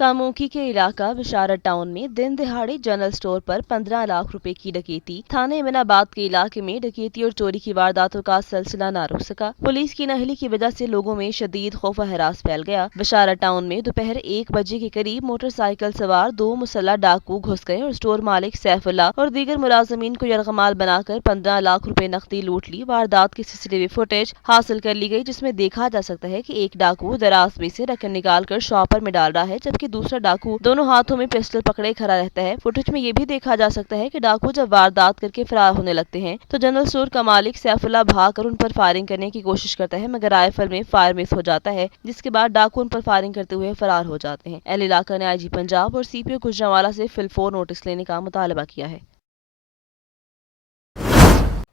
कामोकी के इलाका बिशारत टाउन में दिन दिहाड़े जनरल स्टोर पर 15 लाख रुपए की डकैती। थाने अमीनाबाद के इलाके में डकैती और चोरी की वारदातों का सिलसिला न रुक सका। पुलिस की नहली की वजह से लोगों में शदीद खौफ व हरास फैल गया। बिशारत टाउन में दोपहर 1 बजे के करीब मोटरसाइकिल सवार 2 मुसल्लह डाकू घुस गए और स्टोर मालिक सैफुल्लाह और दीगर मुलाजमीन को यरगमाल बनाकर 15 लाख रुपए नकदी लूट ली। वारदात की सीसीटीवी फुटेज हासिल कर ली गई, जिसमें देखा जा सकता है कि एक डाकू दराज में से रकम निकालकर शॉपर में डाल रहा है, जबकि दूसरा डाकू दोनों हाथों में पिस्टल पकड़े खड़ा रहता है। फुटेज में ये भी देखा जा सकता है कि डाकू जब वारदात करके फरार होने लगते हैं तो जनरल स्टोर का मालिक सैफुल्लाह भाग कर उन पर फायरिंग करने की कोशिश करता है, मगर राइफल में फायर मिस हो जाता है, जिसके बाद डाकू उन पर फायरिंग करते हुए फरार हो जाते हैं। एल इलाका ने आईजी पंजाब और सीपीओ गुजरांवाला से फिलफोर नोटिस लेने का मुतालबा किया है।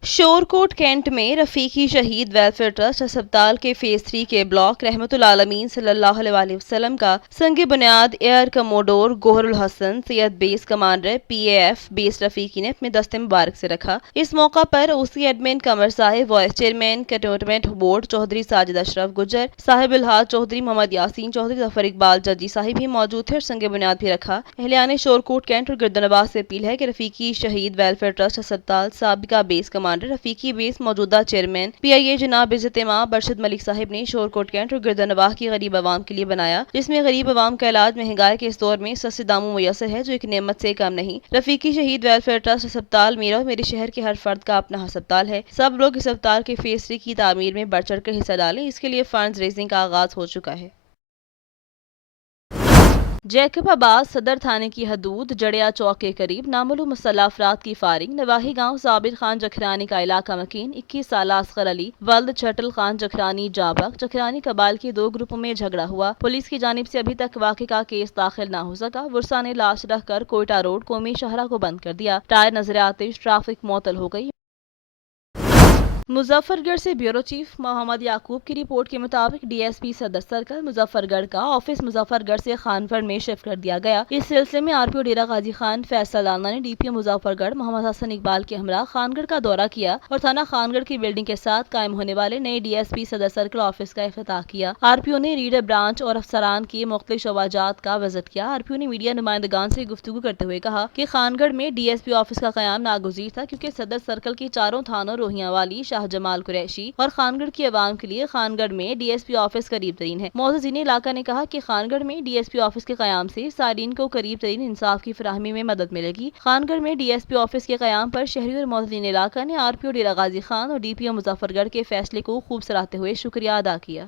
शोरकोट कैंट में रफीकी शहीद वेलफेयर ट्रस्ट अस्पताल के फेज 3 के ब्लॉक रहमतुल आलमीन सल्लल्लाहु अलैहि वसल्लम का संग बुनियाद air commodore Goharul Hasan Syed base commander PAF base Rafiqui ने अपने दस्ते मुबारक से रखा। इस मौका पर OC admin Qamar sahib, vice chairman cantonment board Chaudhry Sajid Ashraf Gujjar, sahib इल्हाद Chaudhary, Mohammad Yasin Chaudhary, Zafar Iqbal जजी साहिब भी मौजूद थे और संग बुनियाद भी रखा। अहलियाने शोरकोट कैंट और गिरदनबाद से अपील है कि रफीकी शहीद वेलफेयर ट्रस्ट अस्पताल साबिका बेस कमांडर रफीकी बेस मौजूदा चेयरमैन PIA जनाब इज्जत इमाम बरशद मलिक साहिब ने शोरकोट कैंट और गिरदनवाह की गरीब आवाम के लिए बनाया, जिसमें गरीब आवाम का इलाज महंगाई के इस दौर में सस्ते दामों मुयसर है, जो एक नेमत से कम नहीं। रफीकी शहीद वेलफेयर ट्रस्ट अस्पताल मेरा और मेरे शहर के हर फर्द का अपना अस्पताल है। सब लोग इस अस्पताल के फेज 3 की तामीर में बढ़ चढ़ कर हिस्सा डालें। इसके लिए फंड रेजिंग का आगाज हो चुका है। जैकबाबाद सदर थाने की हदूद जड़िया चौक के करीब नामालूम मुसल्लह अफराद की फायरिंग। नवाही गांव साबिर खान जखरानी का इलाका मकीन 21 साल असगर अली वल्द छटल खान जखरानी जाबक जखरानी कबाइल के 2 ग्रुपों में झगड़ा हुआ। पुलिस की जानिब से अभी तक वाक़े का केस दाखिल न हो सका। वर्षा ने लाश रखकर कोयटा रोड कौमी शाहरा को बंद कर दिया। टायर नजर आते ट्रैफिक मुअत्तल हो गई। मुजफ्फरगढ़ से ब्यूरो चीफ मोहम्मद याकूब की रिपोर्ट के मुताबिक DSP सदर सर्कल मुजफ्फरगढ़ का ऑफिस मुजफ्फरगढ़ से खानफर में शिफ्ट कर दिया गया। इस सिलसिले में RPO डेरा गाजी खान फैसल आना ने DPO मुजफ्फरगढ़ मोहम्मद हसन इकबाल के हमरा खानगढ़ का दौरा किया और थाना खानगढ़ की बिल्डिंग के साथ कायम होने वाले नए DSP सदर सर्कल ऑफिस का इफ्तिताह किया। RPO ने रीडर ब्रांच और अफसरान के मुख्तलिफ शोबाजात का विजिट किया। RPO ने मीडिया नुमाइंदगान से गुफ्तगू करते हुए कहा कि खानगढ़ में DSP ऑफिस का कयाम नागुज़ीर था, क्योंकि सदर सर्कल की चारों थानों रोहियां वाली, शाह जमाल कुरैशी और खानगढ़ की आवाम के लिए खानगढ़ में DSP ऑफिस करीब तरीन है। मौजूद इलाका ने कहा कि खानगढ़ में DSP ऑफिस के कयाम से सारीन को करीब तरीन इंसाफ की फराहमी में मदद मिलेगी। खानगढ़ में DSP ऑफिस के कयाम पर शहरी और मौजूद इलाका ने RPO डेरा गाजी खान और DPO मुजफ्फरगढ़ के फैसले को खूब सराहते हुए शुक्रिया अदा किया।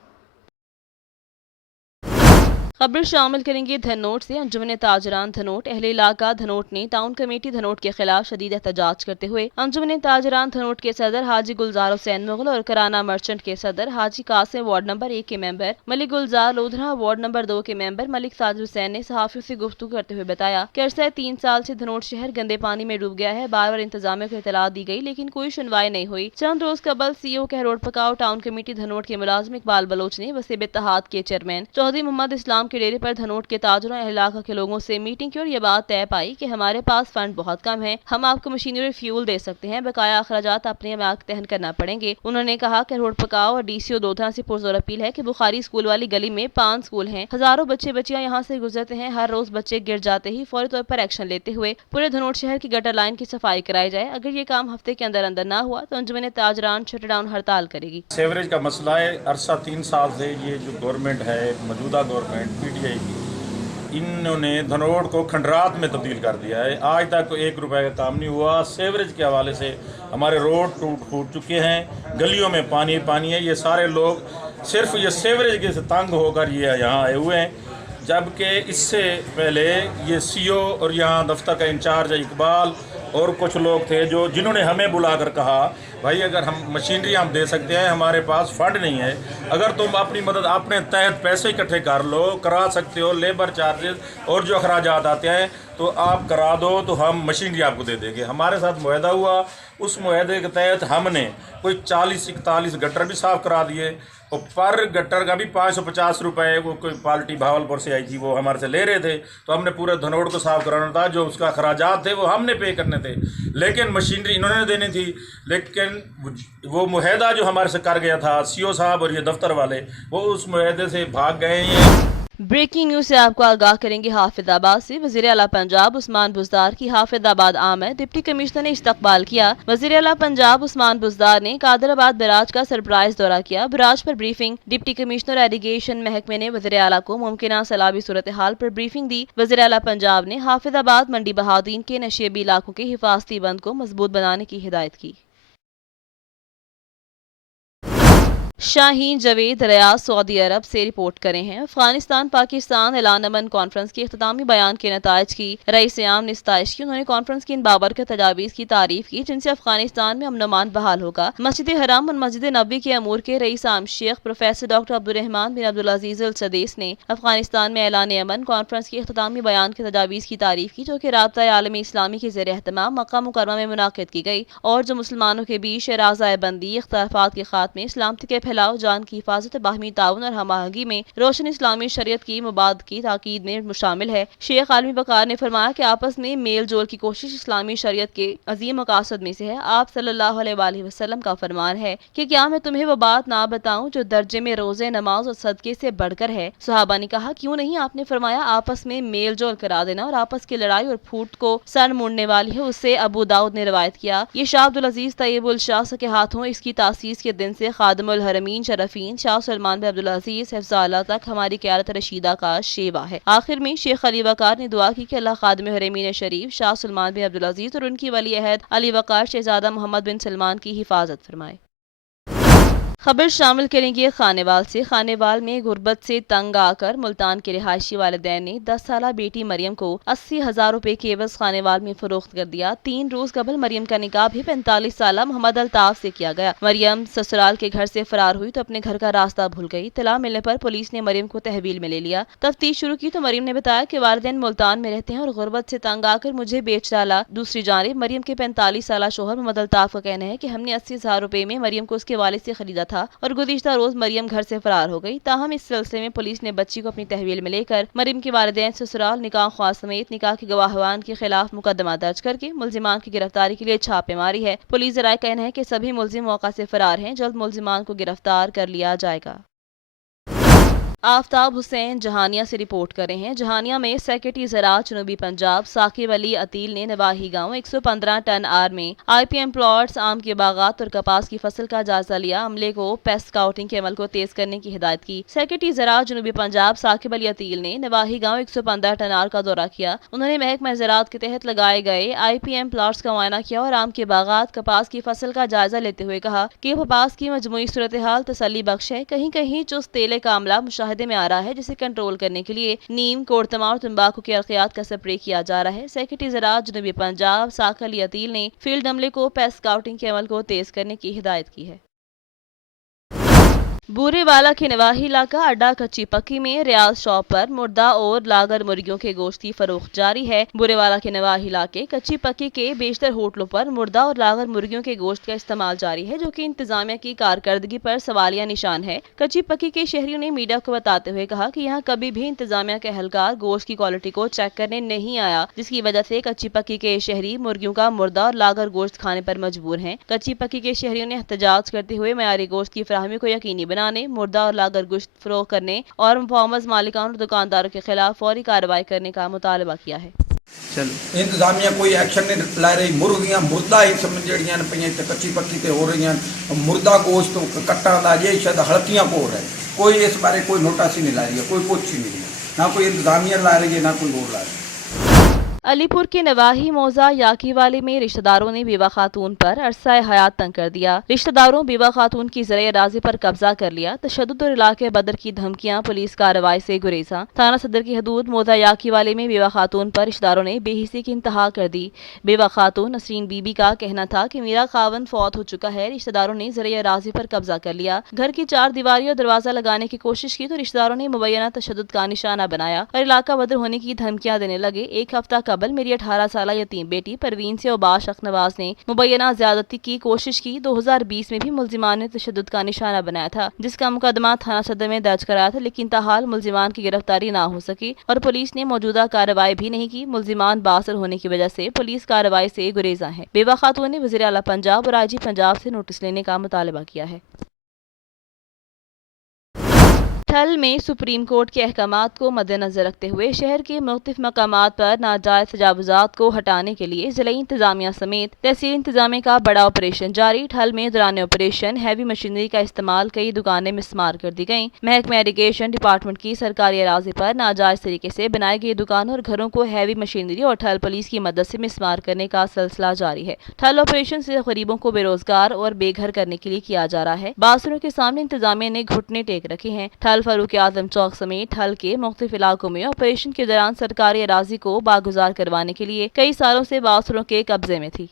खबर शामिल करेंगे धनोट से। अंजुमन ताजरान धनोट अहले इलाका धनोट ने टाउन कमेटी धनोट के खिलाफ शदीद एहतजाज करते हुए अंजुमन ताजरान धनोट के सदर हाजी गुलजार हुसैन मुगल और कराना मर्चेंट के सदर हाजी कासिम वार्ड नंबर 1 के मेंबर मलिक गुलजार लोधरा वार्ड नंबर 2 के मेंबर मलिक साजिद हुसैन ने सहाफियों से गुफ्तगू करते हुए बताया कि अरसा 3 साल से धनोट शहर गंदे पानी में डूब गया है। बार बार इंतजामिया को इतला दी गई, लेकिन कोई सुनवाई नहीं हुई। चंद रोज कबल CO कहरोड पकाओ टाउन कमेटी धनोट के मुलाजिम इकबाल बलोच ने वसीब इत्तेहाद के चेयरमैन चौधरी मोहम्मद इस्लाम के डेरे पर धनोट के ताजरों इलाका के लोगों से मीटिंग की और ये बात तय पाई कि हमारे पास फंड बहुत कम है, हम आपको मशीनरी और फ्यूल दे सकते हैं, बकाया अखराजात अपने तहन करना पड़ेंगे। उन्होंने कहा कि रोड पकाओ और DCO दोधरा से पुरजोर अपील है कि बुखारी स्कूल वाली गली में 5 स्कूल हैं, हजारों बच्चे बच्चियां यहाँ से गुजरते हैं, हर रोज बच्चे गिर जाते ही फौरी तौर पर एक्शन लेते हुए पूरे धनोट शहर की गटर लाइन की सफाई कराई जाए। अगर ये काम हफ्ते के अंदर अंदर ना हुआ तो अंजुमन ताजरान शटडाउन हड़ताल करेगी। सेवरेज का मसला है। अरसा 3 साल से ये जो गवर्नमेंट है, मौजूदा गवर्नमेंट PTI की, इन्होंने धनोट को खंडरात में तब्दील कर दिया है। आज तक 1 रुपए का काम नहीं हुआ। सेवरेज के हवाले से हमारे रोड टूट फूट चुके हैं, गलियों में पानी पानी है। ये सारे लोग सिर्फ ये सेवरेज के से तंग होकर ये यहाँ आए हुए हैं, जबकि इससे पहले ये CO और यहाँ दफ्तर का इंचार्ज इकबाल और कुछ लोग थे जिन्होंने हमें बुलाकर कहा, भाई अगर हम मशीनरी हम दे सकते हैं, हमारे पास फंड नहीं है, अगर तुम अपनी मदद अपने तहत पैसे इकट्ठे कर लो, करा सकते हो, लेबर चार्जेस और जो अखराजात आते हैं तो आप करा दो, तो हम मशीनरी आपको दे देंगे। हमारे साथ मुआहदा हुआ, उस मुआहदे के तहत हमने कोई 40-41 गटर भी साफ़ करा दिए और पर गटर का भी 550 रुपये वो कोई पार्टी भावलपुर से आई थी वो हमारे से ले रहे थे, तो हमने पूरे धनोट को साफ़ कराना था। जो उसका अखराजात थे वो हमने पे करने थे, लेकिन मशीनरी इन्होंने देनी थी। लेकिन वो मुआहदा जो हमारे से कर गया था CO साहब और ये दफ्तर वाले, वो उस मुआहदे से भाग गए हैं। ब्रेकिंग न्यूज से आपको आगाह करेंगे हाफिजाबाद से। वजीर आला पंजाब उस्मान बुज़दार की हाफिजाबाद आमद, डिप्टी कमिश्नर ने इस्तकबाल किया। वजीर आला पंजाब उस्मान बुज़दार ने कादराबाद बैराज का सरप्राइज दौरा किया। बैराज पर ब्रीफिंग। डिप्टी कमिश्नर एरीगेशन महकमे ने वजीर आला को मुमकिन सैलाबी सूरत हाल पर ब्रीफिंग दी। वजीर आला पंजाब ने हाफिजाबाद मंडी बहादीन के नशेबी इलाकों के हिफाजती बंद को मजबूत बनाने की हिदायत की। शाहीन जावेद रियाद सऊदी अरब से रिपोर्ट करें हैं। अफगानिस्तान पाकिस्तान ऐलान अमन कॉन्फ्रेंस के इख्तितामी बयान के नताइज की रईस आम ने सताइश की। उन्होंने कॉन्फ्रेंस की इन बाबरकत तजावीज़ की तारीफ की जिनसे अफगानिस्तान में अमन अमान बहाल होगा। मस्जिद हराम और मस्जिद नबी के अमूर के रईस आम शेख प्रोफेसर डॉक्टर अब्दुर्रहमान बिन अब्दुल अजीज अल सदीस ने अफगानिस्तान में ऐलान अमन कॉन्फ्रेंस के इख्तितामी बयान के तजावीज़ की तारीफ की, जो कि राब्ता आलमी इस्लामी के ज़ेर एहतमाम मक्का मुकर्रमा में मुनाकिद की गई और जो मुसलमानों के बीच राज़ा बंदी, इख्तिलाफात के खात्मे, इस्लामती के फैलाव, जान की हिफाजत, बाहमी ताउन और हम आहंगी में रोशन इस्लामी शरीयत की मुबाद की ताकीद में शामिल है। शेख आलमी वकार ने फरमाया कि आपस में मेल जोल की कोशिश इस्लामी शरीयत के अजीम मकासद में से है। आप सल्लल्लाहु अलैहि वसल्लम का फरमान है कि क्या मैं तुम्हें वो बात ना बताऊं जो दर्जे में रोजे, नमाज और सदके से बढ़कर है। सहाबा ने कहा क्यों नहीं। आपने फरमाया आपस में मेल जोल करा देना और आपस की लड़ाई और फूट को सर मुड़ने वाली है। उससे अबू दाऊद ने रवायत किया। ये शाह अब्दुल अजीज तैयबुल शाह के हाथों इसकी तासीस के दिन से खादिमुल हरमीन शरफीन शाह सलमान बिन अब्दुल अजीज हिफ्ज़ल्लाह तक हमारी क़यादत रशीदा का शेवा है। आखिर में शेख अली वकार ने दुआ की कि अल्लाह खादिम हरमीन शरीफ शाह सलमान बिन अब्दुल अजीज और उनकी वली अहद अली वकार शहजादा मोहम्मद बिन सलमान की हिफाजत फरमाए। खबर शामिल करेंगे खानेवाल से। खानेवाल में गुर्बत से तंग आकर मुल्तान के रिहायशी वालिदैन ने 10 साला बेटी मरियम को 80,000 रुपए के एवज खानेवाल में फरोख्त कर दिया। 3 रोज कबल मरियम का निकाह भी 45 साला मोहम्मद अल्ताफ से किया गया। मरियम ससुराल के घर से फरार हुई तो अपने घर का रास्ता भूल गई। इत्तला मिलने पर पुलिस ने मरियम को तहवील में ले लिया। तफ्तीश शुरू की तो मरियम ने बताया कि वालिदैन मुल्तान में रहते हैं और गुर्बत से तंग आकर मुझे बेच डाला। दूसरी जानिब मरियम के 45 साला शोहर मोहम्मद अल्ताफ का कहना है कि हमने 80,000 रुपए में मरियम को उसके वालिद से खरीदा था और गुज़िश्ता रोज मरियम घर से फरार हो गई। ताहम इस सिलसिले में पुलिस ने बच्ची को अपनी तहवील में लेकर मरियम के वालिदैन ससुराल, निकाह ख्वाह समेत निकाह के गवाहान के खिलाफ मुकदमा दर्ज करके मुल्जिमान की गिरफ्तारी के लिए छापेमारी है। पुलिस जराये कहना है कि सभी मुल्जिम मौका से फरार हैं। जल्द मुल्जिमान को गिरफ्तार कर लिया जाएगा। आफ्ताब हुसैन जहानिया से रिपोर्ट कर रहे हैं। जहानिया में सेक्रेटरी ज़राअत जनूबी पंजाब साकिब अली अतील ने नवाही गांव 115 टन आर में IPM प्लॉट्स, आम के बागात और कपास की फसल का जायजा लिया। अमले को पेस्ट स्काउटिंग के अमल को तेज करने की हिदायत की। सेक्रेटरी ज़राअत जनूबी पंजाब साकिब अली अतील ने नवाही गांव 115 टन आर का दौरा किया। उन्होंने महकमा ज़राअत के तहत लगाए गए IPM प्लॉट्स का मुआयना किया और आम के बागात, कपास की फसल का जायजा लेते हुए कहा कि कपास की मजमूई सूरत हाल तसल्ली बख्श है। कहीं कहीं चुस्त तेले का अमला मुशाहिदे में आ रहा है, जिसे कंट्रोल करने के लिए नीम, कोड़तमा और तंबाकू के अर्कियात का स्प्रे किया जा रहा है। सेक्रेटरी ज़राअत जनूबी पंजाब साकिब अली अतील ने फील्ड अमले को पेस्ट स्काउटिंग के अमल को तेज करने की हिदायत की है। बूरेवाला के नवाही इलाका अड्डा कच्ची पक्की में रियाज शॉप पर मुर्दा और लागर मुर्गियों के गोश्त की फरोख्त जारी है। बूरेवाला के नवाही इलाके कच्ची पक्की के बेशतर होटलों पर मुर्दा और लागर मुर्गियों के गोश्त का इस्तेमाल जारी है, जो कि इंतजामिया की कारकर्दगी पर सवालिया निशान है। कच्ची पक्की के शहरियों ने मीडिया को बताते हुए कहा कि यहाँ कभी भी इंतजामिया के एहलकार गोश्त की क्वालिटी को चेक करने नहीं आया, जिसकी वजह से कच्ची पक्की के शहरी मुर्गियों का मुर्दा और लागर गोश्त खाने पर मजबूर हैं। कच्ची पक्की के शहरियों ने एहतजाज करते हुए मयारी गोश्त की फराहमी को यकीनी बनाने, मुर्दा और लागर गोश्त फरोख्त करने और मुफाहमत मालिकान और दुकानदारों के खिलाफ फौरी कार्रवाई करने का मुतालबा किया है। चलो इंतजामिया कोई एक्शन नहीं ला रही। मुर्गियां मुर्दा ही समझ जड़ियां पे कच्ची पक्की ते हो रही हैं। मुर्दा गोश्त कट्टा ला ये शायद हड़कियां को रहा है। कोई इस बारे कोई नोटिस ही नहीं ला रही है, कोई कुछ ही नहीं है, ना कोई इंतजामिया ला रही है ना कोई और ला रही है। अलीपुर के नवाही मौजा याकीवाली में रिश्तेदारों ने बेवा खातून पर अरसा हयात तंग कर दिया। रिश्तेदारों बेवा खातून की ज़रिए राजी पर कब्जा कर लिया। तशद्दुद और इलाके बदर की धमकियां, पुलिस कार्रवाई से गुरेजा। थाना सदर की हदूद मौजा याकीवाली में बेवा खातून पर रिश्तेदारों ने बेहिसी की इंतहा कर दी। बेवा खातून नसरीन बीबी का कहना था कि मेरा खावन फौत हो चुका है। रिश्तेदारों ने ज़रिए राजी पर कब्जा कर लिया। घर की 4 दीवारी और दरवाजा लगाने की कोशिश की तो रिश्तेदारों ने मुबैना तशद्दुद का निशाना बनाया और इलाका बदर होने की धमकियां देने लगे। एक हफ्ता कबल मेरी 18 साला यतीम बेटी परवीन से उबाश अखनवाज ने मुबैना ज्यादती की कोशिश की। 2020 में भी मुल्जिमान ने तशद्दुद का निशाना बनाया था, जिसका मुकदमा थाना सदर में दर्ज कराया था, लेकिन ताहाल मुल्जिमान की गिरफ्तारी ना हो सकी और पुलिस ने मौजूदा कार्रवाई भी नहीं की। मुल्जिमान बासर होने की वजह से पुलिस कार्रवाई से गुरेजा है। बेवा खातून ने वज़ीर आला पंजाब और IG पंजाब से नोटिस लेने का मुतालबा किया है। ठल में सुप्रीम कोर्ट के अहकामात को मद्देनजर रखते हुए शहर के मुख्तलिफ मकामात पर नाजायज तजावुजात को हटाने के लिए जिला इंतजामिया समेत तहसील इंतजामिया का बड़ा ऑपरेशन जारी। ठल में दौरान ऑपरेशन हैवी मशीनरी का इस्तेमाल कई दुकानें मिसमार कर दी गयी। महकमा इरिगेशन डिपार्टमेंट की सरकारी अराजी पर नाजायज तरीके से बनाई गई दुकानों और घरों को हैवी मशीनरी और ठल पुलिस की मदद से मिसमार करने का सिलसिला जारी है। ठल ऑपरेशन से गरीबों को बेरोजगार और बेघर करने के लिए किया जा रहा है। बासरों के सामने इंतजामिया ने घुटने टेक रखे हैं। ठल फारूक आजम चौक समेत ठल के मुख्तलिफ इलाकों में ऑपरेशन के दौरान सरकारी अराजी को बागुजार करवाने के लिए कई सालों से बासरों के कब्जे में थी।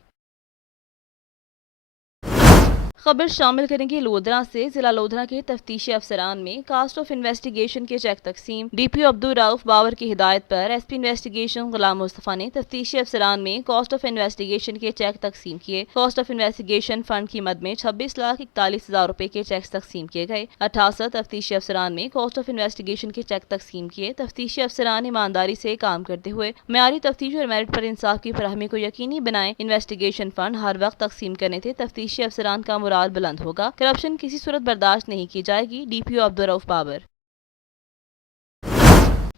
खबर शामिल करेंगे लोधरा से। जिला लोधरा के तफ्तीशी अफसरान में कास्ट ऑफ इन्वेस्टिगेशन के चेक तकसीम। डीपीओ अब्दुल रऊफ बाबर की हिदायत पर एसपी इन्वेस्टिगेशन गुलाम मुस्तफा ने तफ्तीशी अफसरान में कॉस्ट ऑफ इन्वेस्टिगेशन के चेक तकसीम किए। कॉस्ट ऑफ इन्वेस्टिगेशन फंड की मद में 26,41,000 रुपए के चेक तकसीम किए गए। 68 तफ्तीशी अफसरान में कॉस्ट ऑफ इन्वेस्टिगेशन के चेक तकसीम किए। तफ्तीशी अफसरान ईमानदारी से काम करते हुए मेयारी तफ्तीश और मेरिट पर इंसाफ की फराहमी को यकीनी बनाए। इन्वेस्टिगेशन फंड हर वक्त तकसीम करने से तफ्तीशी अफसरान का मुराल बुलंद होगा। करप्शन किसी सूरत बर्दाश्त नहीं की जाएगी। DPO Abdul Rauf Babar.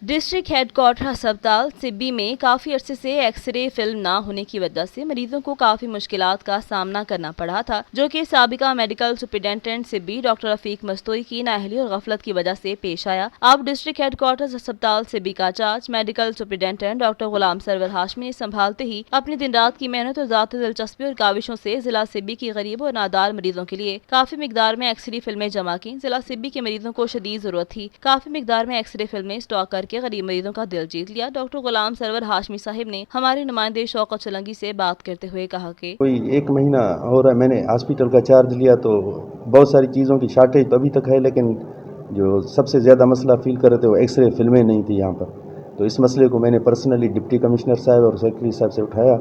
District headquarter अस्पताल सिब्बी में काफ़ी अरसे से एक्सरे फिल्म ना होने की वजह से मरीजों को काफ़ी मुश्किलात का सामना करना पड़ा था, जो कि साबिका medical superintendent Sibi doctor Rafiq Mastoi की नाअहली और गफलत की वजह से पेश आया। अब डिस्ट्रिक्ट हेडक्वार्टर अस्पताल सिब्बी का चार्ज मेडिकल सुपरिटेंडेंट डॉक्टर गुलाम सरवर हाशमी ने संभालते ही अपनी दिन रात की मेहनत और ज़ाती दिलचस्पी और काविशों से जिला सिब्बी की गरीब और नादार मरीजों के लिए काफ़ी मिकदार में एक्सरे फिल्में जमा की। जिला सिब्बी के मरीजों को शदीद जरूरत थी। काफ़ी मिकदार में एक्सरे फिल्में स्टॉक करके गरीब मरीजों का दिल जीत लिया। डॉक्टर गुलाम सरवर हाशमी साहिब ने हमारे नुमाइंदे शौकत चलंगी से बात करते हुए कहा कि कोई 1 महीना हो रहा है मैंने हॉस्पिटल का चार्ज लिया, तो बहुत सारी चीज़ों की शार्टेज तो अभी तक है, लेकिन जो सबसे ज़्यादा मसला फील कर रहे थे वो एक्सरे फिल्में नहीं थी यहाँ पर। तो इस मसले को मैंने पर्सनली डिप्टी कमिश्नर साहब और सेक्रेटरी साहब से उठाया,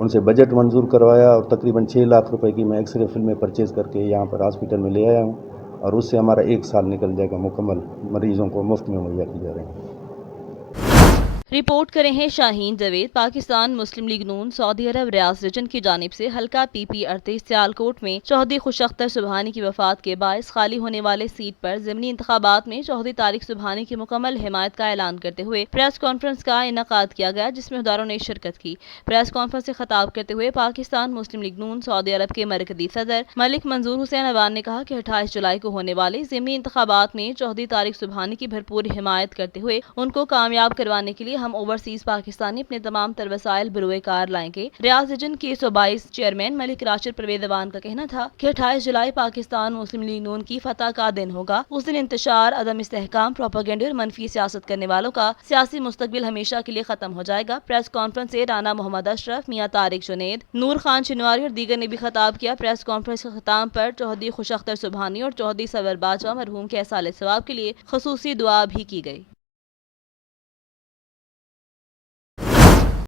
उनसे बजट मंजूर करवाया और तकरीबन 6 लाख रुपए की मैं एक्सरे फिल्में परचेज़ करके यहाँ पर हॉस्पिटल में ले आया हूँ और उससे हमारा 1 साल निकल जाएगा मुकम्मल, मरीज़ों को मुफ्त में मुहैया की जा रहे हैं। रिपोर्ट करें हैं शाहीन जावेद। पाकिस्तान मुस्लिम लीग नून सऊदी अरब रियाज रीजन की जानिब से हल्का PP 38 सियालकोट में चौधरी खुश अख्तर सुबहानी की वफात के बायस खाली होने वाले सीट पर ज़िमनी इंतखाबात में चौधरी तारिक सुबहानी की मुकम्मल हिमायत का ऐलान करते हुए प्रेस कॉन्फ्रेंस का इनकाद किया गया, जिसमें हुदारों ने शिरकत की। प्रेस कॉन्फ्रेंस से खिताब करते हुए पाकिस्तान मुस्लिम लीग नून सऊदी अरब के मरकजी सदर मलिक मंजूर हुसैन अवान ने कहा कि 28 जुलाई को होने वाले ज़िमनी इंतखाबात में चौधरी तारिक सुबहानी की भरपूर हिमायत करते हुए उनको कामयाब करवाने के लिए हम ओवरसीज पाकिस्तानी अपने तमाम तर वसाइल बरूए कार लाएंगे। रियाज रीजन के सूबाई चेयरमैन मलिक राशिद परवेज अवान का कहना था कि 28 जुलाई पाकिस्तान मुस्लिम लीग नून की फतह का दिन होगा। उस दिन इंतशार, अदम इस्तेहकाम, प्रोपेगेंडे और मनफी सियासत करने वालों का सियासी मुस्तकबिल हमेशा के लिए खत्म हो जाएगा। प्रेस कॉन्फ्रेंस से राना मोहम्मद अशरफ, मियां तारिक जुनैद, नूर खान शिनवारी और दीगर ने भी खिताब किया। प्रेस कॉन्फ्रेंस के खिताम पर चौधरी खुश अख्तर सुबहानी और चौधरी सरवर बाजवा मरहूम के एहसाले सवाब के लिए खसूसी दुआ भी की गई।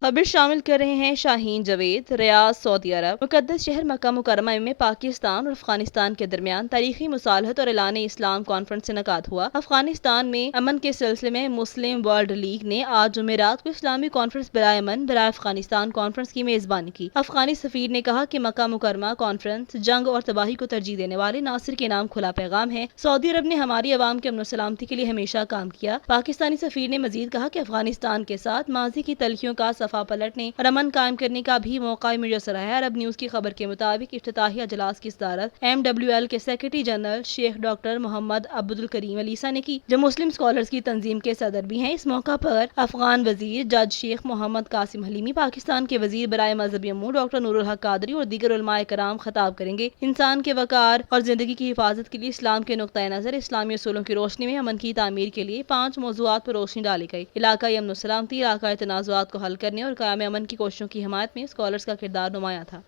खबर शामिल कर रहे हैं शाहीन जावेद। रियाज सऊदी अरब। मुकद्दस शहर मक्का मुकरमा में पाकिस्तान और अफगानिस्तान के दरमियान तारीखी मुसालहत और ऐलान इस्लाम कॉन्फ्रेंस इनकाद हुआ। अफगानिस्तान में अमन के सिलसिले में मुस्लिम वर्ल्ड लीग ने आज जुमेरात को इस्लामी कॉन्फ्रेंस बराए अमन बराए अफगानिस्तान कॉन्फ्रेंस की मेजबानी की। अफगानी सफीर ने कहा कि मक्का मुकरमा कॉन्फ्रेंस जंग और तबाही को तरजीह देने वाले नासिर के नाम खुला पैगाम है। सऊदी अरब ने हमारी अवाम के अमन सलामती के लिए हमेशा काम किया। पाकिस्तानी सफीर ने मजीद कहा कि अफगानिस्तान के साथ माजी की तलखियों का सफा पलटने और अमन कायम करने का भी मौका मुयसर है। अरब न्यूज की खबर के मुताबिक इफ्तिताही अजलास की सदारत MWL के secretary general Sheikh doctor Mohammad Abdul Karim Alissa ने की, जो मुस्लिम स्कॉलर्स की तंजीम के सदर भी हैं। इस मौका पर अफगान वजीर जज शेख मोहम्मद कासिम हलीमी, पाकिस्तान के वजीर बराए मजहबी अमूर डॉक्टर नूरुल हक कादरी और दीगर उलमाए कराम खिताब करेंगे। इंसान के वकार और जिंदगी की हिफाजत के लिए इस्लाम के नुक्ता नजर इस्लामी असूलों की रोशनी में अमन की तामीर के लिए 5 मौज़ूआत पर रोशनी डाली गई। इलाकाई अमन सलामती, इलाकाई तनाज़ुआत को हल करने और कायम अमन की कोशिशों की हिमायत में स्कॉलर्स का किरदार नुमाया था।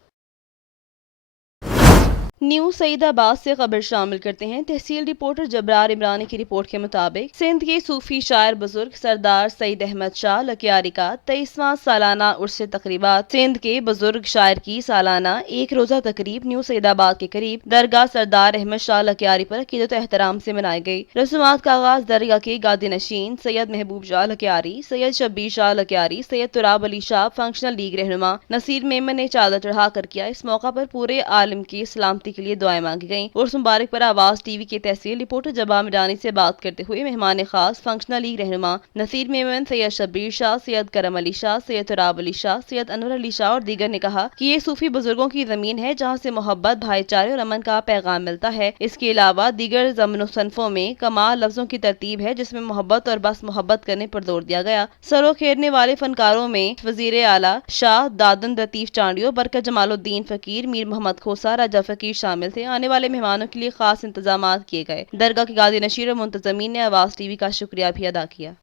न्यू सईदाबाद से खबर शामिल करते हैं। तहसील रिपोर्टर जबरार इमरानी की रिपोर्ट के मुताबिक सिंध के सूफी शायर बुजुर्ग सरदार सईद अहमद शाह लकियारी का 23वां सालाना उर्स तकरीबात सिंध के बुजुर्ग शायर की सालाना 1 रोजा तकरीब न्यू सईदाबाद के करीब दरगाह सरदार अहमद शाह लकियारी पर अकीदत एहतराम से मनाई गई। रसूमात का आगाज दरगाह के गादी नशीन सैयद महबूब शाह लकियारी, सैयद शब्बीर शाह लकियारी, सैयद तुराब अली शाह, फंक्शनल लीग रहनुमा नसीर मेमन ने चादर चढ़ा कर किया। इस मौका पर पूरे आलम की सलामती सलामती के लिए दुआएं मांगी गईं। उर्स मुबारक पर आवाज टीवी के तहसील रिपोर्टर जबा मिरानी से बात करते हुए मेहमान खास फंक्शनल लीग रहनुमा नसीर मेमन, सैयद शब्बीर शाह, सैयद करम अली शाह, सैयद तुराब अली शाह, सैयद अनवर अली शाह और दीगर ने कहा कि ये सूफी बुजुर्गों की जमीन है जहाँ से मोहब्बत, भाईचारे और अमन का पैगाम मिलता है। इसके अलावा दीगर ज़मन-ओ-सनफ़ों में कमाल लफ्जों की तरतीब है जिसमें मोहब्बत और बस मोहब्बत करने पर जोर दिया गया। सरो खेरने वाले फनकारों में वजीर आला शाह दादन लतीफ चांडियो, बरकत जमालुद्दीन फकीर, मीर मोहम्मद खोसा, राजा फकीर शामिल थे। आने वाले मेहमानों के लिए खास इंतजाम किए गए। दरगाह के गादी नशीर और मुंतजमीन ने आवाज टीवी का शुक्रिया भी अदा किया।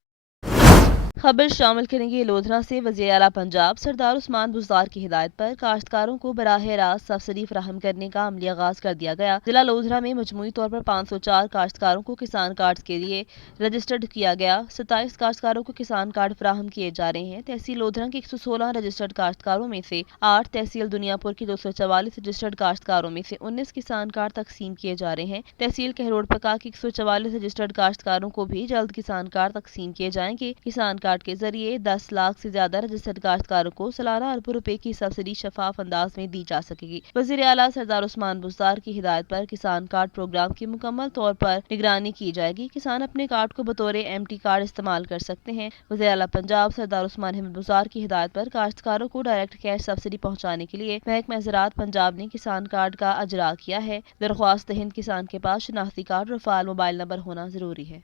खबर शामिल करेंगे लोधरा से। वज़ीर आला पंजाब सरदार उस्मान बुज़दार की हिदायत पर काश्तकारों को बराह रास्त सब्सिडी फराहम करने का अमली आगाज कर दिया गया। जिला लोधरा में मजमूई तौर पर 504 काश्तकारों को किसान कार्ड के लिए रजिस्टर्ड किया गया। 27 काश्तकारों को किसान कार्ड फराहम किए जा रहे हैं। तहसील लोधरा के 116 रजिस्टर्ड काश्तकारों में से 8, तहसील दुनियापुर की 244 रजिस्टर्ड काश्तकारों में से 19 किसान कार्ड तकसीम किए जा रहे हैं। तहसील कहरोड़ पका की 144 रजिस्टर्ड काश्तकारों को भी जल्द किसान कार्ड तकसीम किए जाएंगे। किसान कार्ड के जरिए 10 लाख से ज्यादा रजिस्टर्ड काश्तकारों को सालाना अरबों रुपए की सब्सिडी शफाफ अंदाज में दी जा सकेगी। वज़ीर आला सरदार उस्मान बुज़दार की हिदायत पर किसान कार्ड प्रोग्राम की मुकम्मल तौर पर निगरानी की जाएगी। किसान अपने कार्ड को बतौर एमटी कार्ड इस्तेमाल कर सकते हैं। वज़ीर आला पंजाब सरदार उस्मान अहमद बुज़दार की हिदायत पर काश्तकारों को डायरेक्ट कैश सब्सिडी पहुँचाने के लिए महकमा ज़राअत पंजाब ने किसान कार्ड का अजरा किया है। दरख्वास्त दहिंद किसान के पास शनाख्ती कार्ड और फाल मोबाइल नंबर होना जरूरी है।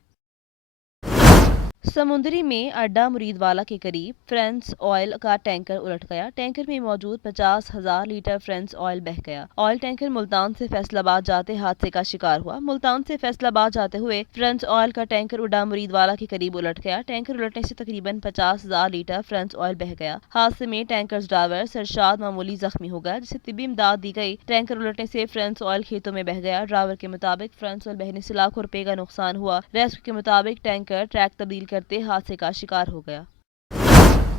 समुंदरी में अड्डा मुरीदवाला के करीब फ्रेंच ऑयल का टैंकर उलट गया। टैंकर में मौजूद 50,000 लीटर फ्रेंच ऑयल बह गया। ऑयल टैंकर मुल्तान से फैसलाबाद जाते हादसे का शिकार हुआ। मुल्तान से फैसलाबाद जाते हुए फ्रेंच ऑयल का टैंकर अड्डा मुरीदवाला के करीब उलट गया। टैंकर उलटने से तकरीबन 50,000 लीटर फ्रेंच ऑयल बह गया। हादसे में टैंकर ड्राइवर सरशाद मामूली जख्मी हो गया, जिसे तिब्बी इमदाद दी गई। टैंकर उलटने से फ्रेंच ऑयल खेतों में बह गया। ड्राइवर के मुताबिक फ्रेंच ऑयल बहने से लाखों रुपए का नुकसान हुआ। रेस्क्यू के मुताबिक टैंकर ट्रैक तब्दील करते हादसे का शिकार हो गया।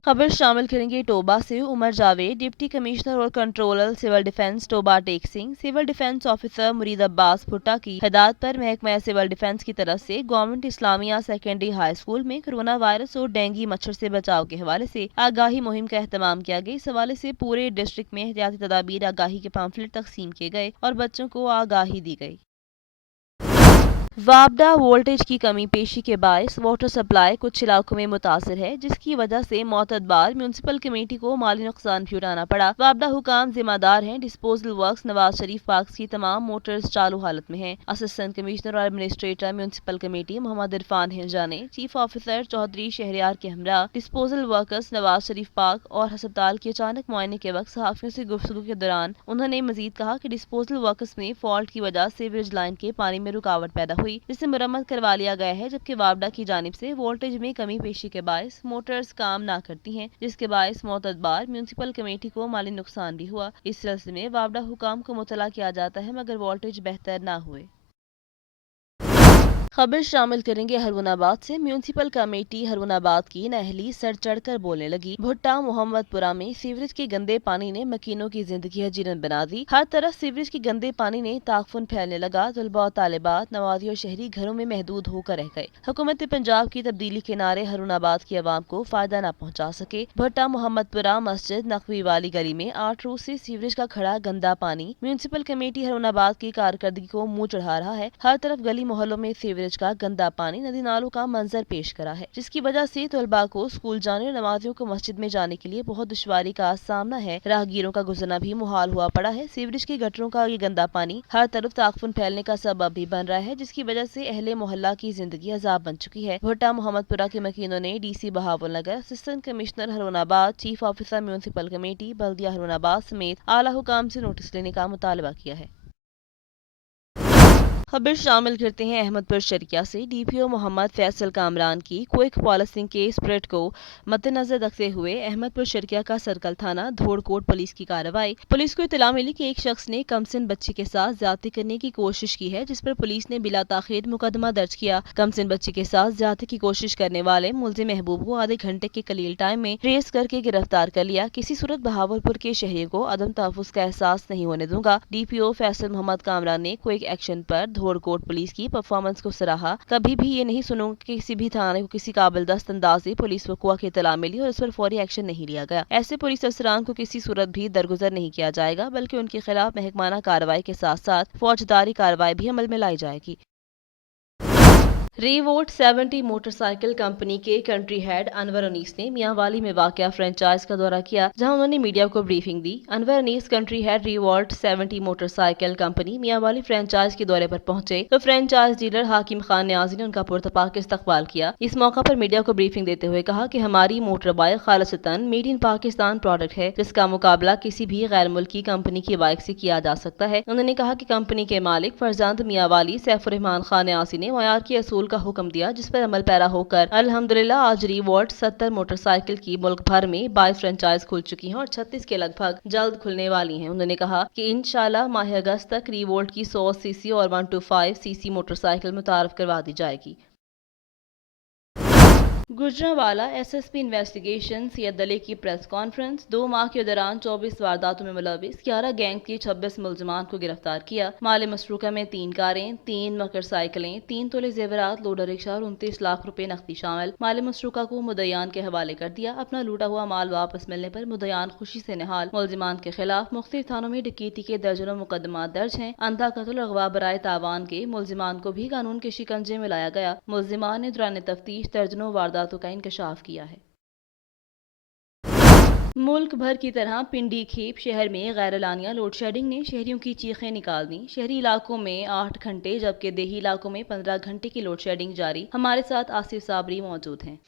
खबर शामिल करेंगे टोबा से। उमर जावेद डिप्टी कमिश्नर और controller civil defence Toba Tek Singh, civil defence officer Murid Abbas भुट्टा की हिदायत पर महकमा सिविल डिफेंस की तरफ से government Islamia secondary high school में कोरोना वायरस और डेंगू मच्छर से बचाव के हवाले से आगाही मुहिम का एहतमाम किया गया। इस हवाले से पूरे डिस्ट्रिक्ट में एहतियाती तदाबीर आगाही के पैम्फलेट तकसीम किए गए और बच्चों को आगाही दी गई। वापडा वोल्टेज की कमी पेशी के बायस वाटर सप्लाई कुछ इलाकों में मुतासर है, जिसकी वजह से मोतबार म्यूनसिपल कमेटी को माली नुकसान भी उठाना पड़ा। वापडा हुकाम जिम्मेदार हैं। Disposal works Nawaz Sharif park की तमाम मोटर्स चालू हालत में हैं। असिस्टेंट कमिश्नर और administrator municipal committee Mohammad Irfan Hinja ने चीफ ऑफिसर चौधरी शहरियार के हमरा disposal workers Nawaz Sharif park और अस्पताल के अचानक मुआयने के वक्त सहाफियों से गुफ्तगू के दौरान उन्होंने मजीद कहा कि डिस्पोजल वर्कर्स में फॉल्ट की वजह सीवरेज लाइन के पानी में रुकावट पैदा हुई, जिसे मुरम्मत करवा लिया गया है, जबकि वापडा की जानिब से वोल्टेज में कमी पेशी के बायस मोटर्स काम ना करती हैं, जिसके बायस मोतबार म्यूनसिपल कमेटी को माली नुकसान भी हुआ। इस सिलसिले में वापडा हुकाम को मुतला किया जाता है, मगर वोल्टेज बेहतर ना हुए। खबर शामिल करेंगे हरवनाबाद से। म्यूनसिपल कमेटी हरवनाबाद की नाअहली सर चढ़कर बोलने लगी। भुट्टा मोहम्मदपुरा में सीवरेज के गंदे पानी ने मकीनों की जिंदगी हजीरन बना दी। हर तरफ सीवरेज के गंदे पानी ने ताफुन फैलने लगा। तलबा और तालिबात, नवाजी और शहरी घरों में महदूद होकर रह गए। हुकूमत पंजाब की तब्दीली के नारे हरवनाबाद की आवाम को फायदा न पहुँचा सके। भुट्टा मोहम्मदपुरा मस्जिद नकवी वाली गली में 8 रोज से सीवरेज का खड़ा गंदा पानी म्यूनसिपल कमेटी हरवनाबाद की कारकर्दगी को मुंह चढ़ा रहा है। हर तरफ गली मोहल्लों में सीवरेज का गंदा पानी नदी नालों का मंजर पेश करा है, जिसकी वजह से तलबा को स्कूल जाने और नमाजियों को मस्जिद में जाने के लिए बहुत दुश्वारी का सामना है। राहगीरों का गुजरना भी मुहाल हुआ पड़ा है। सीवरेज के गटरों का ये गंदा पानी हर तरफ ताफुन फैलने का सबब भी बन रहा है, जिसकी वजह से अहले मोहल्ला की जिंदगी अजाब बन चुकी है। भुट्टा मोहम्मदपुरा के मकीनों ने DC Bahawalnagar, assistant commissioner Haroonabad, chief officer municipal committee बल्दिया हरवनाबाद समेत आला हुकाम से नोटिस लेने का मुतालबा किया है। खबर शामिल करते हैं अहमदपुर शरिया से। डीपीओ मोहम्मद फैसल कामरान की क्विक पॉलिसिंग के स्प्रेड को मद्देनजर रखते हुए अहमदपुर शरिया का सर्कल थाना धोड़कोट पुलिस की कार्रवाई। पुलिस को इत्तला मिली कि एक शख्स ने कमसिन बच्ची के साथ ज्यादती करने की कोशिश की है, जिस पर पुलिस ने बिला ताखीर मुकदमा दर्ज किया। कमसिन बच्ची के साथ ज्यादती की कोशिश करने वाले मुलजिम महबूब को आधे घंटे के कलील टाइम में ट्रेस करके गिरफ्तार कर लिया। किसी सूरत बहावलपुर के शहरियों को अदम तहफ़्फ़ुज़ का एहसास नहीं होने दूंगा। डीपीओ फैसल मोहम्मद कामरान ने क्विक एक्शन पर लाहौर कोट पुलिस की परफॉर्मेंस को सराहा। कभी भी ये नहीं सुनूंगा कि किसी भी थाने को किसी काबिल दस्त अंदाज से पुलिस वकुआ की इत्तला मिली और इस पर फौरी एक्शन नहीं लिया गया। ऐसे पुलिस अफसरान को किसी सूरत भी दरगुजर नहीं किया जाएगा, बल्कि उनके खिलाफ महकमाना कार्रवाई के साथ साथ फौजदारी कार्रवाई भी अमल में लाई जाएगी। रीवोट 70 मोटरसाइकिल कंपनी के कंट्री हेड अनवर अनीस ने मियांवाली में वाक़या फ्रेंचाइज का दौरा किया, जहां उन्होंने मीडिया को ब्रीफिंग दी। अनवर अनीस कंट्री हेड रीवोट 70 मोटरसाइकिल कंपनी मियांवाली फ्रेंचाइज के दौरे पर पहुंचे तो फ्रेंचाइज डीलर हाकिम खान न्याजी ने उनका पुरतपाक इस्तकबाल किया। इस मौका पर मीडिया को ब्रीफिंग देते हुए कहा कि हमारी मोटर बाइक खालिसतन मेड इन पाकिस्तान प्रोडक्ट है, जिसका मुकाबला किसी भी गैर मुल्की कंपनी की बाइक से किया जा सकता है। उन्होंने कहा कि कंपनी के मालिक फरजंद मियांवाली सैफुर्रहमान खान न्याजी ने मयार के असूल का हुक्म दिया, जिस पर अमल पैरा होकर अल्हम्दुलिल्लाह आज रीवोट 70 मोटरसाइकिल की मुल्क भर में 22 फ्रेंचाइज खुल चुकी हैं और 36 के लगभग जल्द खुलने वाली हैं। उन्होंने कहा कि इंशाल्लाह माह अगस्त तक रीवोट की 100 सीसी और 125 सीसी मोटरसाइकिल मुतारफ करवा दी जाएगी। गुजरांवाला एसएसपी इन्वेस्टिगेशन सैयद अली की प्रेस कॉन्फ्रेंस। 2 माह के दौरान 24 वारदातों में मुलविस 11 गैंग के 26 मुलजमान को गिरफ्तार किया। माल मसरूका में 3 कारें, 3 मोटरसाइकिलें, 3 तोले जेवरात, लोडर रिक्शा और 29 लाख रुपए नकदी शामिल। माल मसरूका को मुद्दईयान के हवाले कर दिया। अपना लूटा हुआ माल वापस मिलने पर मुद्दईयान खुशी से निहाल। मुलजिमान के खिलाफ मुख्तलिफ थानों में डकैती के दर्जनों मुकदमा दर्ज हैं। अंधा कत्ल और अगवा बराए तावान के मुलजिमान को भी कानून के शिकंजे में लाया गया। मुलजिमान ने दौरान तफ्तीश दर्जनों वारदातों का इंकशाफ किया है। मुल्क भर की तरह पिंडी खेप शहर में गैर एलानिया लोड शेडिंग ने शहरियों की चीखें निकाल दी। शहरी इलाकों में 8 घंटे जबकि देही इलाकों में 15 घंटे की लोड शेडिंग जारी। हमारे साथ आसिफ साबरी मौजूद हैं।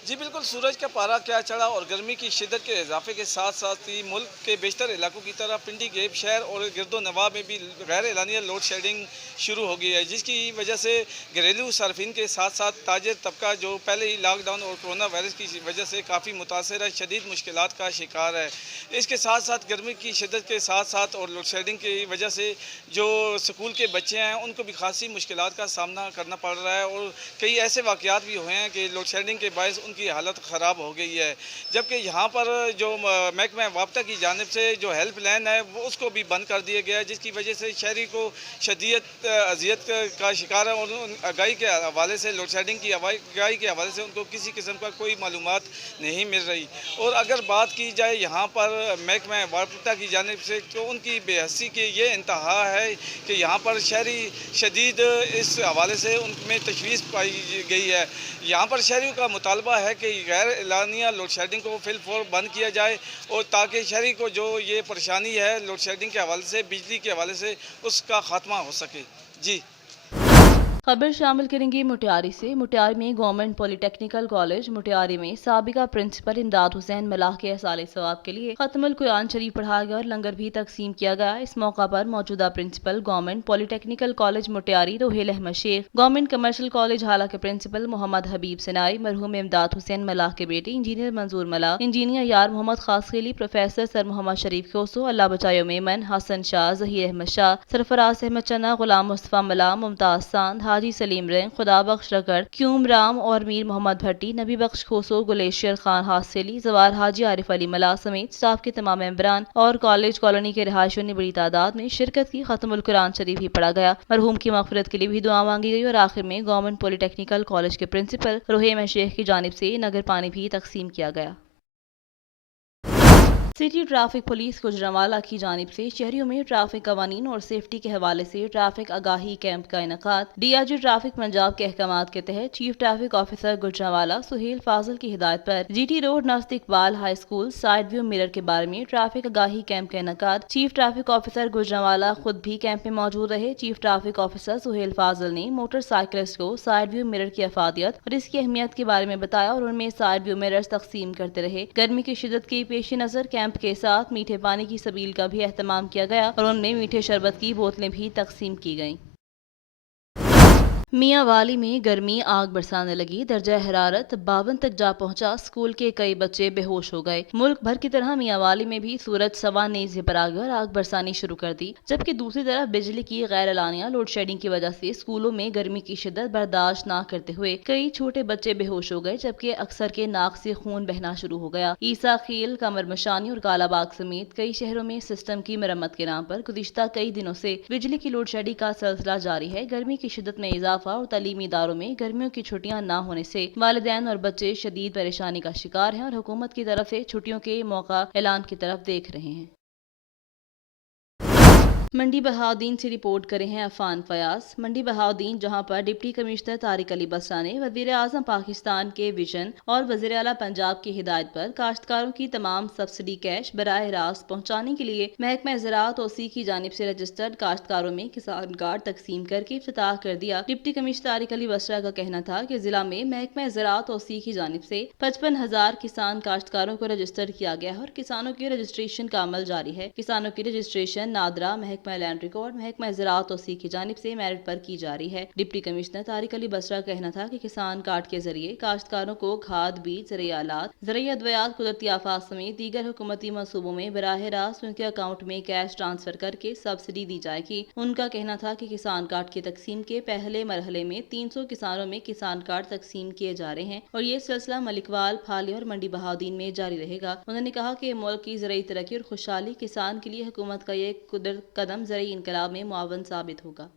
जी बिल्कुल, सूरज का पारा क्या चढ़ा और गर्मी की शिद्दत के इजाफे के साथ साथ ही मुल्क के बेशतर इलाकों की तरह पिंडी गेप शहर और गिरदो नवाब में भी गैर एलानिया लोड शेडिंग शुरू हो गई है, जिसकी वजह से घरेलू सार्फिन के साथ साथ ताजिर तबका जो पहले ही लॉकडाउन और कोरोना वायरस की वजह से काफ़ी मुतासर है, शदीद मुश्किलात का शिकार है। इसके साथ साथ गर्मी की शिद्दत के साथ साथ और लोड शेडिंग की वजह से जो स्कूल के बच्चे हैं उनको भी खासी मुश्किलात का सामना करना पड़ रहा है और कई ऐसे वाक़यात भी हुए हैं कि लोड शेडिंग के बायस उनकी हालत ख़राब हो गई है। जबकि यहाँ पर जो महकमा वापता की जानिब से जो हेल्प लाइन है वो उसको भी बंद कर दिया गया है, जिसकी वजह से शहरी को शदीद अजियत का शिकार है और आगाही के हवाले से लोड शेडिंग की आगाही के हवाले से उनको किसी किस्म का कोई मालूमात नहीं मिल रही। और अगर बात की जाए यहाँ पर महकमा वापता की जानिब से तो उनकी बेहसी की ये इंतहा है कि यहाँ पर शहरी शदीद इस हवाले से उनमें तशवीश पाई गई है। यहाँ पर शहरियों का मुतालबा है कि गैर एलानिया लोड शेडिंग को फिलफौर बंद किया जाए और ताकि शहरी को जो ये परेशानी है लोड शेडिंग के हवाले से, बिजली के हवाले से, उसका खात्मा हो सके। जी खबर शामिल करेंगे मुटियारी से। मुटियारी में गवर्नमेंट पॉलिटेक्निकल कॉलेज मुटियारी में साबिका प्रिंसिपल इमदाद हुसैन मलाह के साले सवाब के लिए खत्मुल कुरान शरीफ पढ़ाया गया और लंगर भी तकसीम किया गया। इस मौका पर मौजूदा principal government polytechnical college Matiari Raheel Ahmed Sheikh, government commercial college Hala के प्रिंसिपल मोहम्मद हबीब सिनाई, मरहूम इमदाद हुसैन मलाह के बेटे इंजीनियर मंजूर मलाह, इंजीनियर यार मोहम्मद खासखेली, प्रोफेसर सर मोहम्मद शरीफ खोसो, अल्लाह बचायो मेमन, हसन शाह, जहीर अहमद शाह, सरफराज अहमद चन्ना, गुलाम मुस्तफा मलाह, मुमताज सांद, हाजी सलीम रंग, खुदा बख्श रगड़, क्यूम राम और मीर मोहम्मद भट्टी, नबी बख्श खोसो, गुलेशियर खान हासेली, जवार हाजी आरिफ अली मलाह समेत स्टाफ के तमाम मेंबरान और कॉलेज कॉलोनी के रिहायशियों ने बड़ी तादाद में शिरकत की। खत्मुल कुरान शरीफ भी पढ़ा गया। मरहूम की मगफिरत के लिए भी दुआ मांगी गई और आखिर में गवर्नमेंट पॉलिटेक्निकल कॉलेज के प्रिंसिपल रोहेल अहमद शेख की जानिब से नगर पानी भी तकसीम किया गया। सिटी ट्रैफिक पुलिस गुजरांवाला की जानिब से शहरियों में ट्रैफिक कवानीन और सेफ्टी के हवाले से ट्रैफिक आगाही कैंप का इनेकाद। डीआईजी ट्रैफिक पंजाब के अहकामात के तहत chief traffic officer Gujranwala Sohail Fazil की हिदायत पर जीटी रोड नज़दीक Iqbal high school side view mirror के बारे में ट्रैफिक आगाही कैंप का इनेकाद। चीफ ट्रैफिक ऑफिसर गुजरांवाला खुद भी कैंप में मौजूद रहे। Chief traffic officer Sohail Fazil ने मोटरसाइकिलिस्ट को साइड व्यू मिरर की अफादियत और इसकी अहमियत के बारे में बताया और उनमें साइड व्यू मिरर्स तकसीम करते रहे। गर्मी की शिद्दत के पेश नजर कैंप के साथ मीठे पानी की सबील का भी एहतमाम किया गया और उनमें मीठे शरबत की बोतलें भी तकसीम की गईं। मियां वाली में गर्मी आग बरसाने लगी, दर्जा हरारत 52 तक जा पहुंचा, स्कूल के कई बच्चे बेहोश हो गए। मुल्क भर की तरह मियां वाली में भी सूरज सवा नेज़े पर आ गया और आग बरसानी शुरू कर दी, जबकि दूसरी तरफ बिजली की गैर एलानिया लोड शेडिंग की वजह से स्कूलों में गर्मी की शिद्दत बर्दाश्त न करते हुए कई छोटे बच्चे बेहोश हो गए, जबकि अक्सर के नाक से खून बहना शुरू हो गया। ईसा खेल, कमर मशानी और कालाबाग समेत कई शहरों में सिस्टम की मरम्मत के नाम पर गुज़िश्ता कई दिनों से बिजली की लोड शेडिंग का सिलसिला जारी है। गर्मी की शिद्दत में इजाफा और तालीमी इदारों में गर्मियों की छुट्टियां न होने से वालिदैन और बच्चे शदीद परेशानी का शिकार हैं और हुकूमत की तरफ से छुट्टियों के मौका ऐलान की तरफ देख रहे हैं। मंडी बहाउद्दीन से रिपोर्ट करे हैं अफान फयाज। मंडी बहाउद्दीन, जहां पर डिप्टी कमिश्नर तारिक अली बसरा ने वज़ीर आज़म पाकिस्तान के विजन और वज़ीर आला पंजाब की हिदायत पर काश्तकारों की तमाम सब्सिडी कैश बराह रास्त पहुंचाने के लिए महकमा ज़राअत OC की जानिब से रजिस्टर्ड काश्तकारों में किसान कार्ड तकसीम करके इफ्तिताह कर दिया। डिप्टी कमिश्नर तारिक अली बसरा का कहना था कि जिला में महकमा ज़राअत OC की जानिब से 55,000 किसान काश्तकारों को रजिस्टर किया गया है और किसानों के रजिस्ट्रेशन का अमल जारी है। किसानों की रजिस्ट्रेशन नादरा, महकमा लैंड रिकॉर्ड, महकमा ज़राअत OC की जानिब से मेरिट पर की जा रही है। डिप्टी कमिश्नर तारिक अली बसरा का कहना था कि किसान कार्ड के जरिए काश्तकारों को खाद, बीज, ज़रूरी आलात, ज़रूरी अद्वियात, कुदरती आफात समेत दीगर हुकूमती मनसूबों में बराह रास्त उनके अकाउंट में कैश ट्रांसफर करके सब्सिडी दी जाएगी। उनका कहना था कि किसान कार्ड की तकसीम के पहले मरहले में 300 किसानों में किसान कार्ड तकसीम किए जा रहे हैं और ये सिलसिला मलिकवाल, फाली और मंडी बहाउद्दीन में जारी रहेगा। उन्होंने कहा कि मुल्क की ज़रूरी तरक्की और खुशहाली किसान के लिए हुकूमत का ये कदम ज़रूरी इनकलाब में मुआवन साबित होगा।